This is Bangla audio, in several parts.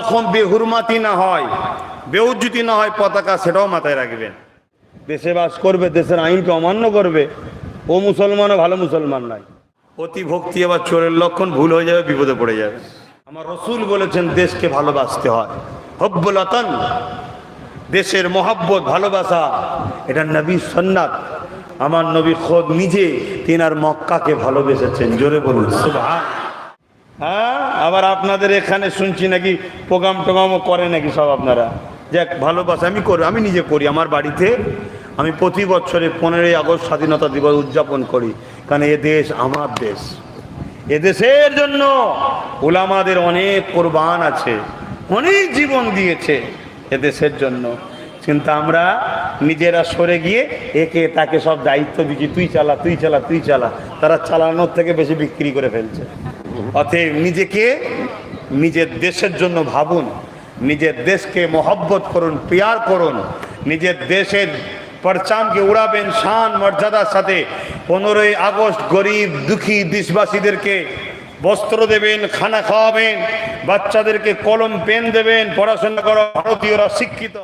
রকম বেহুরমাতি না হয়, বেউজ্জতি না হয় পতাকা, সেটাও মাথায় রাখবেন। দেশে বাস করবে, দেশের আইনকে অমান্য করবে, ও মুসলমানও ভালো মুসলমান নয়। অতি ভক্তি আবার চোরের লক্ষণ, ভুল হয়ে যাবে, বিপদে পড়ে যাবে। আমার রসুল বলেছেন দেশকে ভালোবাসতে হয়, হব্বুল ওয়াতান, দেশের মহব্বত ভালোবাসা, এটা নবীর সুন্নাত। আমার নবী খোদ নিজে তিনার মক্কাকে ভালোবেসেছেন, জোরে বলুন সুবহান। হ্যাঁ, আবার আপনাদের এখানে শুনছি নাকি প্রোগ্রাম টোগ্রামও করে নাকি সব আপনারা। যাক, ভালোবাসা আমি করি, আমি নিজে করি। আমার বাড়িতে আমি প্রতি বছরে 15ই আগস্ট স্বাধীনতা দিবস উদযাপন করি, কারণ এ দেশ আমার দেশ। এদেশের জন্য উলামাদের অনেক কোরবান আছে, অনেক জীবন দিয়েছে এদেশের জন্য। কিন্তু আমরা নিজেরা সরে গিয়ে একে তাকে সব দায়িত্ব দিচ্ছি, তুই চালা তুই চালা তুই চালা। তারা চালানোর থেকে বেশি বিক্রি করে ফেলছে। অতএব নিজেকে নিজের দেশের জন্য ভাবুন, নিজের দেশকে মহব্বত করুন, প্যার করুন, নিজের দেশের পরচামকে উড়াবেন শান মর্যাদার সাথে। 15ই আগস্ট গরিব দুঃখী দেশবাসীদেরকে বস্ত্র দেবেন, খানা খাওয়াবেন, বাচ্চাদেরকে কলম পেন দেবেন, পড়াশোনা করো, ভারতীয়রা শিক্ষিত।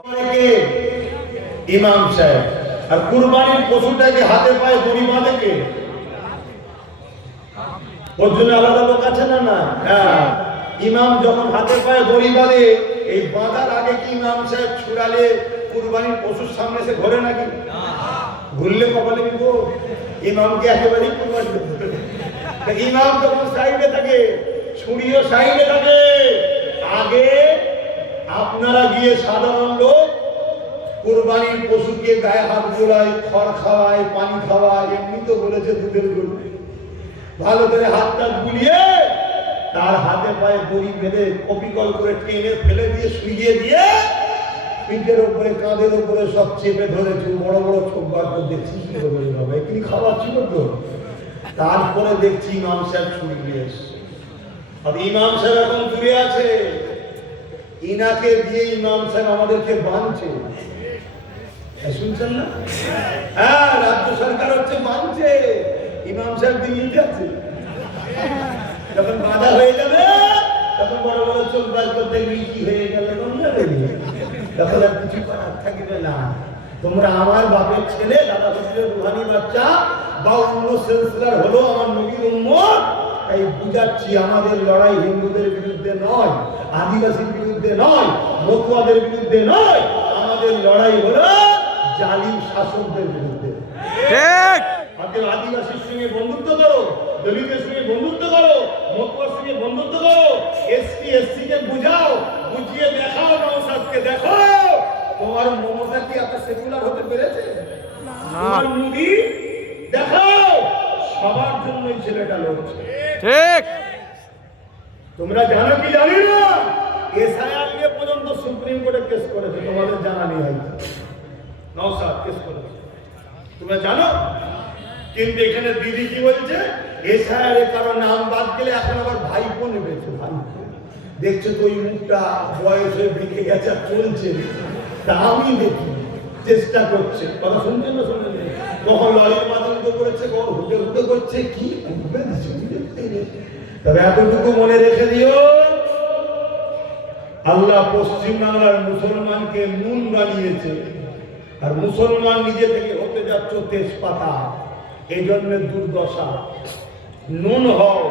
ইমাম সাহেব আর কুরবানির পশুটাকে হাতে পায়ে দড়ি বাঁধে কে? ওর জন্য আলাদা লোক আছে না? না, হ্যাঁ। ইমাম যখন হাতে পায়ে দড়ি বাঁধে, এই বাঁধার আগে কি ইমাম সাহেব ছুড়ালে কুরবানির পশুর সামনে এসে ঘরে নাকি? ঘুরলে কপালে বিপদ। ইমামকে একেবারেই কুরবানি করতে হবে। ইমাম যখন সাইডে থাকে, ছুরিও সাইডে থাকে, আগে আপনারা গিয়ে সাধারণ লোক কুরবানির পশুকে গায়ে হাত বোলায়, খড় খাওয়ায়, পানি খাওয়ায়, এমনি তো বলেছে দুধের গরু। ভালো করে হাতটা বুলিয়ে তার হাতে পায়ে দড়ি বেঁধে কপিকল করে টেনে ফেলে দিয়ে শুইয়ে দিয়ে পিঠের উপরে কাঁধের উপরে সব চেপে ধরেছে, বড় বড় চোখ বার করে দেখছি কি করে বাবা এখানে খাবার ছিল তো। তারপরে দেখছি ইমাম সাহেব ছুরি নিয়ে এসছে। আর ইমাম সাহেব এখন দূরে আছে, ইনাকে দিয়ে ইমাম সাহেব আমাদেরকে বাঁধছে। শুনছেন না? হ্যাঁ, রাজ্য সরকার হচ্ছে বাঁধছে, ইমাম সাহেব দিল্লিতে আছে। যখন বাধা হয়ে যাবে তখন বড় বড় চোখ বার করতে কি হয়ে গেল তখন আর কিছু করার থাকবে না। তোমরা আমার বাপের ছেলে, দাদা হুজুরের রুহানি বাচ্চা বা অন্য সিলসিলার হলো আমার নবীর উম্মত, তাই বুঝাচ্ছি আমাদের লড়াই হিন্দুদের বিরুদ্ধে নয়, আদিবাসীর বিরুদ্ধে নয়, মতুয়াদের বিরুদ্ধে নয়, আমাদের লড়াই হলো জালিম শাসকদের বিরুদ্ধে। ঠিক। আদিবাসীর সঙ্গে বন্ধুত্ব করো, দলিতের সঙ্গে বন্ধুত্ব করো, মতুয়ার সঙ্গে বন্ধুত্ব করো, এসটি এসসি কে বুঝাও, বুঝিয়ে দেখাও, নওশাদকে দেখো তোমার মমতা কি এত সেকুলার হতে পেরেছে? তোমার মোদি দেখাও সবার জন্য এই ছেলেটা লড়ছে। ঠিক। তোমরা জানো কি জানি না, এসআইআর নিয়ে পর্যন্ত সুপ্রিম কোর্টে কেস করেছে, তোমাদের জানা নেই হয়তো। নওশাদ কেস করেছে, তোমরা জানো? কিন্তু এখানে দিদি কি বলছে, এসআইআর এর কারণে নাম বাদ গেলে এখন আবার ভাইপো নেবেছে। ভাইপো দেখছো তো, ওই মুখটা বয়স হয়ে বেঁকে গেছে, চলছে। তা আমি দেখি চেষ্টা করছে, কথা শুনছেন না? শুনছেন? কখন লরির মাধ্যমে করেছে, কখন হুটে হুটে করছে, কি করবে? তবে এতটুকু মনে রেখে দিও, আল্লাহ পশ্চিম বাংলার মুসলমানকে নুন বানিয়েছে, আর মুসলমান নিজে থেকে হতে যাচ্ছ তেজপাতা। এই জন্য দুর্দশা। নুন হও,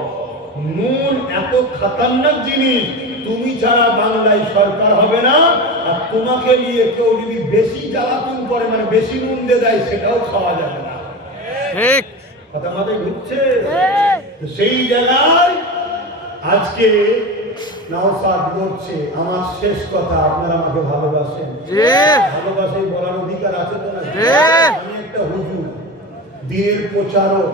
নুন এত খতরনাক জিনিস, তুমি ছাড়া বাংলায় সরকার হবে না। আর তোমাকে নিয়ে কেউ যদি বেশি জ্বালাতন করে, মানে বেশি নুন দিয়ে দেয়, সেটাও খাওয়া যাবে না। ঠিক কথা মাথায় ঘুরছে? সেই জায়গায় আজকে নওশাদ বলছে, আমার শেষ কথা, আপনারা আমাকে ভালোবাসেন, ভালোবাসে বলার অধিকার আছে তো না? আমি একটা হুজুর, দিনের প্রচারক,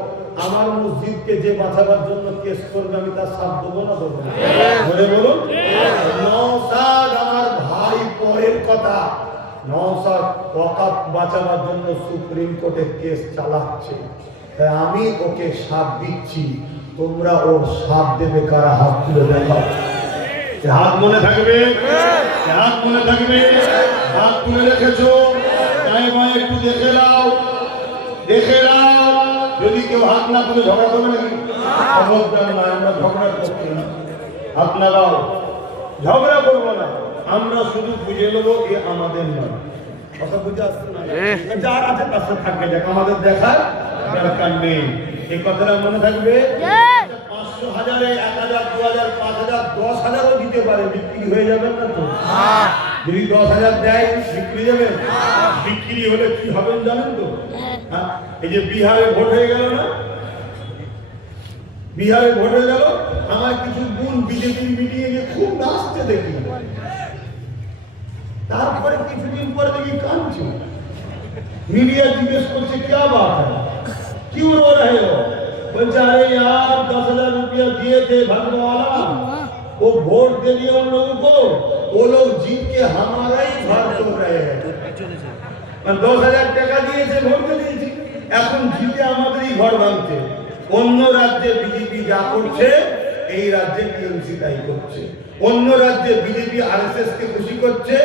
আমার মসজিদকে যে বাঁচাবার জন্য কেস করবে, আমি তার সাথ দেবো না? দেবো না? বলে বলুন। নওশাদ আমার ভাই, পরের কথা, নওশাদ ওয়াকফ বাঁচাবার জন্য সুপ্রিম কোর্টে কেস চালাচ্ছে, তাই আমি ওকে সাথ দিচ্ছি। তোমরা ওর সাথ দেবে কারা? হাত তুলে দেখাও। হাত মনে থাকবে, হাত মনে থাকবে, হাত তুলে রেখেছো, তাই ভাই একটু দেখে নাও, দেখে নাও। যদি কেউ হাত না তুলে ঝগড়া করবে নাকি? আমরা ঝগড়া করছি না। হাত নাগাও, ঝগড়া করবো না, আমরা শুধু বুঝে নেবো এ আমাদের নয়। কথা বুঝে আসছে না? যার আছে তার সাথে থাকবে, দেখ আমাদের দেখার দরকার নেই। এই কথাটা মনে থাকবে। 500, 1000, 1000, 2000, 5000, 10,000ও দিতে পারে, বিক্রি হয়ে যাবে না তো? যদি 10,000 দেয় বিক্রি যাবে? বিক্রি হলে কি হবে জানেন তো? হ্যাঁ, এই যে বিহারে ভোট হয়ে গেল না, বিহারে ভোট হয়ে গেল, আমার কিছু বোন বিজেপির মিটিংয়ে গিয়ে খুব নাচতে দেখি, তারপরে কিছুদিন পরে দেখি কাঁদছে। মিডিয়া জিজ্ঞেস করছে क्या बात है, क्यों रो रहे हो? बोलते अरे यार 10,000 रुपया दिए थे भगवा वाला, वो वोट दे दिए उन लोगों को, वो लोग जीत के हमारा ही घर तोड़ रहे हैं। 10,000 টাকা দিয়েছে, ভোট দিয়েছি, এখন জিতে আমাদেরই ঘর ভাঙছে। অন্য রাজ্যে বিজেপি যা করছে এই রাজ্যে টিএমসি তাই করছে। অন্য রাজ্যে বিজেপি আরএসএস কে খুশি করছে,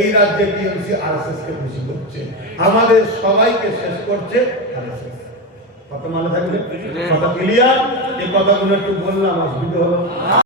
এই রাজ্যে টিএমসি আরএসএস কে খুশি করছে। আমাদের সবাইকে শেষ করছে আরএসএস। কথা মনে থাকবে? কথা ক্লিয়ার? এই কথাগুলো একটু বললাম, অসুবিধা হলো?